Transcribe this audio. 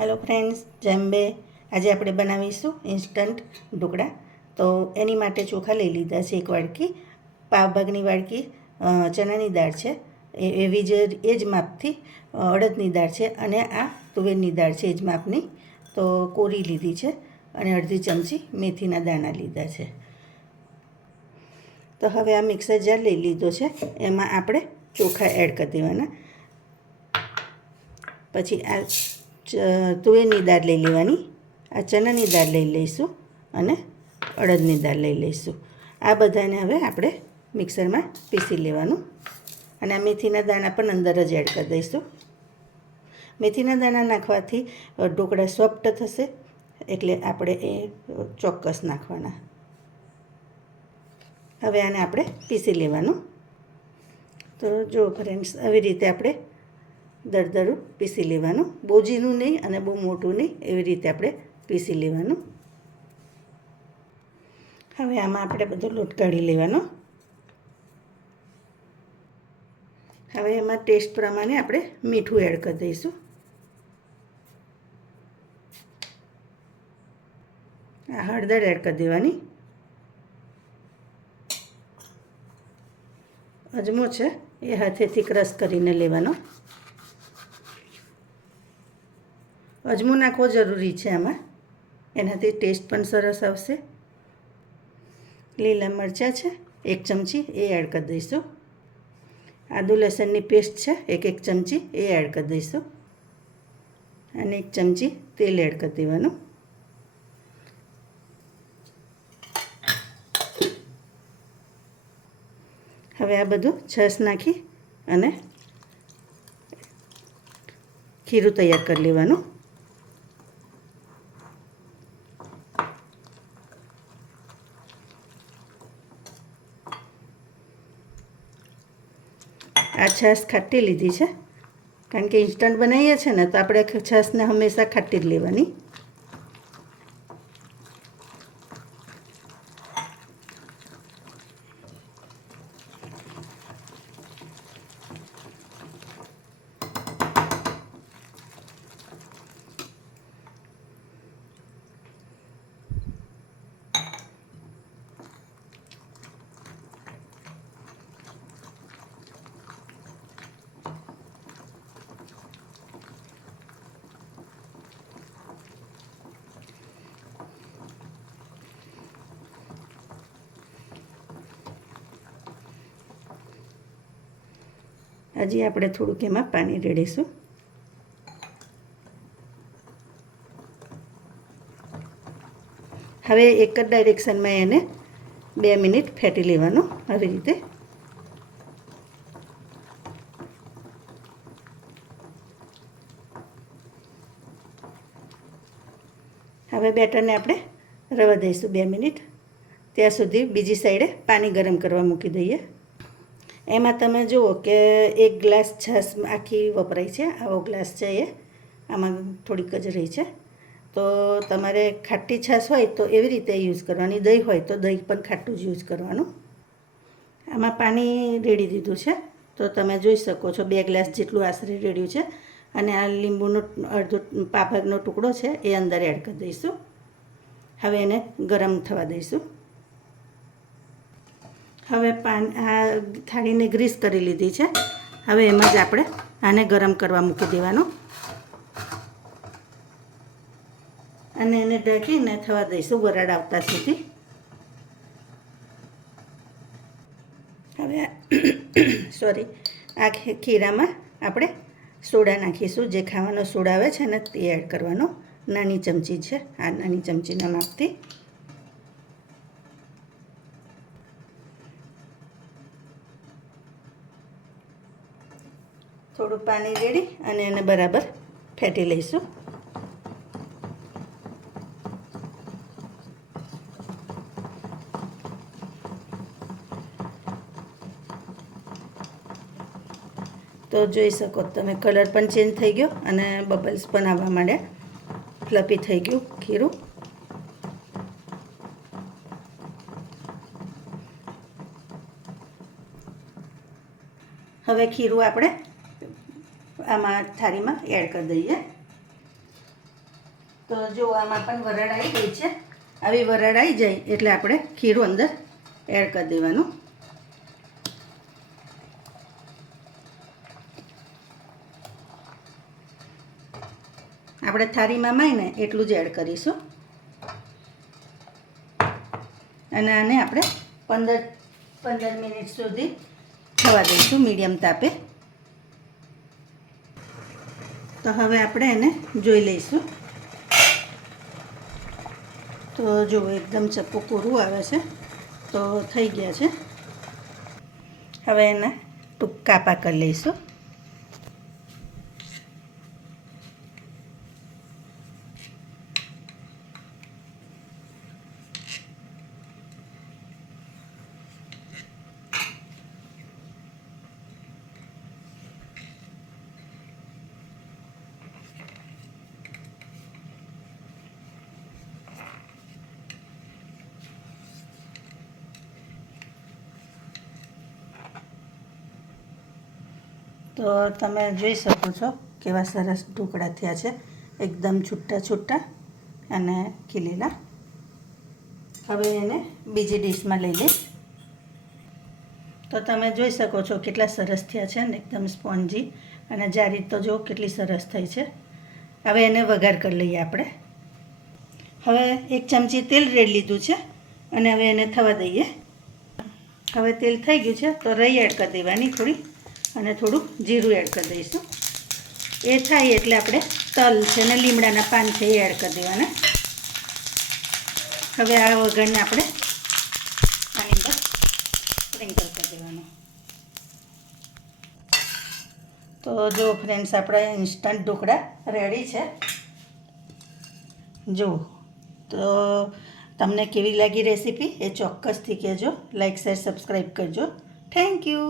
Hello friends, જેમ બે આજે આપણે બનાવીશું ઇન્સ્ટન્ટ ઢોકળા. તો એની માટે ચોખા લઈ લીધા છે 1 વાડકી, પાવભાગની વાડકી ચણાની દાળ છે, એ જ માપથી અડદની દાળ છે, અને આ તુવેરની દાળ છે એ જ માપની. તો કોરી લીધી છે અને અડધી ચમચી મેથીના દાણા લીધા છે. તો હવે આ મિક્સર જાર લઈ લીધો છે, એમાં આપણે ચોખા એડ કરી દેવાના. પછી આ તુવેરની દાળ લઈ લેવાની, આ ચણાની દાળ લઈ લઈશું અને અડદની દાળ લઈ લઈશું. આ બધાને હવે આપણે મિક્સરમાં પીસી લેવાનું. અને આ મેથીના દાણા પણ અંદર જ એડ કરી દઈશું. મેથીના દાણા નાખવાથી ઢોકળા સોફ્ટ થશે, એટલે આપણે એ ચોક્કસ નાખવાના. હવે આને આપણે પીસી લેવાનું. તો જો ફ્રેન્ડ્સ, આવી રીતે આપણે દરદરું પીસી લેવાનું, બહુ ઝીણું નહીં અને બહુ મોટું નહીં, એવી રીતે આપણે પીસી લેવાનું. હવે આમાં આપણે બધો લોટ કાઢી લેવાનો. હવે એમાં ટેસ્ટ પ્રમાણે આપણે મીઠું એડ કરી દઈશું. આ હળદર એડ કરી દેવાની. અજમો છે એ હાથેથી ક્રશ કરીને લેવાનો. અજમો નાખવો જરૂરી છે આમાં, એનાથી ટેસ્ટ પણ સરસ આવશે. લીલા મરચાં છે 1 ચમચી, એ એડ કરી દઈશું. આદુ લસણની પેસ્ટ છે 1 ચમચી, એ એડ કરી દઈશું. અને 1 ચમચી તેલ એડ કરી દેવાનું. હવે આ બધું છાશ નાખી અને ખીરું તૈયાર કરી લેવાનું. આ છાશ ખાટી લીધી છે, કારણ કે ઇન્સ્ટન્ટ બનાવીએ છીએ ને, તો આપણે છાશને હંમેશા ખાટી જ લેવાની. હજી આપણે થોડુંક એમાં પાણી રેડીશું. હવે એક જ ડાયરેક્શનમાં એને 2 મિનિટ ફેટી લેવાનું, આવી રીતે. હવે બેટરને આપણે રવા દઈશું 2 મિનિટ. ત્યાં સુધી બીજી સાઈડે પાણી ગરમ કરવા મૂકી દઈએ. એમાં તમે જુઓ કે 1 ગ્લાસ છાશ આખી વપરાય છે, આવો ગ્લાસ છે એ, આમાં થોડીક જ રહી છે. તો તમારે ખાટી છાશ હોય તો એવી રીતે યુઝ કરવાની, દહીં હોય તો દહીં પણ ખાટું જ યુઝ કરવાનું. આમાં પાણી રેડી દીધું છે, તો તમે જોઈ શકો છો 2 ગ્લાસ જેટલું આશરે રેડ્યું છે. અને આ લીંબુનો અડધો પાભાગનો ટુકડો છે એ અંદર એડ કરી દઈશું. હવે એને ગરમ થવા દઈશું. હવે આ થાળીને ગ્રીસ કરી લીધી છે. હવે એમાં જ આપણે આને ગરમ કરવા મૂકી દેવાનો અને એને ઢાંકીને થવા દઈશું વરાળ આવતા સુધી. હવે આ ખીરામાં આપણે સોડા નાખીશું. જે ખાવાનો સોડા આવે છે ને તે એડ કરવાનો. નાની ચમચી છે, આ નાની ચમચીના માપથી. થોડું પાણી રેડી અને એને બરાબર ફેટી લઈશું. તો જોઈ શકો તમે, કલર પણ ચેન્જ થઈ ગયો અને બબલ્સ પણ આવવા માંડ્યા. ફ્લફી થઈ ગયું ખીરું. હવે ખીરું આપણે આમાં થાળીમાં એડ કરી દઈએ. તો જો આમાં પણ વરાળ આવી ગઈ છે. આવી વરાળ આવી જાય એટલે આપણે ખીરું અંદર એડ કરી દેવાનું. આપણે થાળીમાં માઈને એટલું જ એડ કરીશું અને આને આપણે 15 મિનિટ સુધી થવા દઈશું મીડિયમ તાપે. તો હવે આપણે એને જોઈ લઈશું. તો જો એકદમ ચપ્પુ પૂરું આવે છે, તો થઈ ગયા છે. હવે એના ટૂંકા કાપા કરી લઈશું. તો તમે જોઈ શકો છો કેવા સરસ ઢોકળા થયા છે, એકદમ છૂટા છૂટા અને ખીલેલા. હવે એને બીજી ડીશમાં લઈ લઈશ. તો તમે જોઈ શકો છો કેટલા સરસ થયા છે ને એકદમ સ્પોન્જી, અને જારી તો જો કેટલી સરસ થઈ છે. હવે એને વઘાર કરી લઈએ આપણે. હવે 1 ચમચી તેલ રેડી લીધું છે અને હવે એને થવા દઈએ. હવે તેલ થઈ ગયું છે તો રાઈ એડ કરી દેવાની થોડી, અને થોડું જીરું એડ કરી દઈશું. એ થાય એટલે આપણે તલ છે ને લીમડાના પાન છે એ એડ કરી દેવાના. હવે આ વઘારને આપણે આની અંદર સ્પ્રિંકલ કરી દેવાનું. તો જો ફ્રેન્ડ્સ, આપણા ઇન્સ્ટન્ટ ઢોકળા રેડી છે. જો તો તમને કેવી લાગી રેસીપી એ ચોક્કસથી કહેજો. લાઈક, શેર, સબસ્ક્રાઈબ કરજો. Thank you.